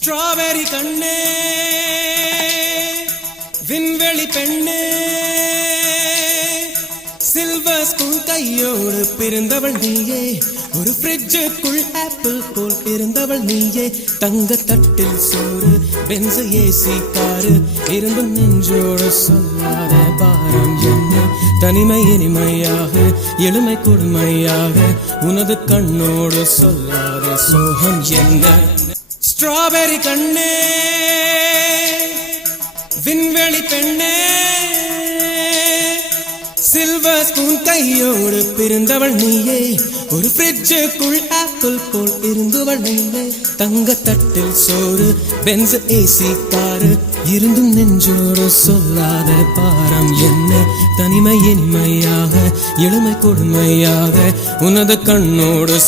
Strawberry கண்ணே விண்வெளி பெண்ணே சில்வர் ஸ்கூல் கையோடு பிறந்தவள் நீயே ஒரு ஃப்ரிட்ஜுக்குள் ஆப்பிள் போல் இருந்தவள் நீயே. தங்க தட்டில் சோறு பென்ஸ் ஏசி காரு இருந்து நெஞ்சோடு சொல்லாத பாரம் என்ன? தனிமை இனிமையாக எளிமை கொடுமையாக உனது கண்ணோடு சொல்லாத சோகம் என்ன? ஸ்ட்ராபெரி கண்ணே விண்வெளி பெண்ணே சில்வர் ஸ்பூன் கையோடு பிறந்தவள் நீயே ஒரு ஃப்ரிட்ஜுக்குள் ஆப்பிள் போல் இருந்தவள் நீயே. தங்க தட்டில் சோறு பென்ஸ் ஏசி காரு இருந்தும் நெஞ்சோடு சொல்லாத பாரம் என்ன? தனிமை இனிமையாக எளிமை கொடுமையாக உனது கண்ணோடு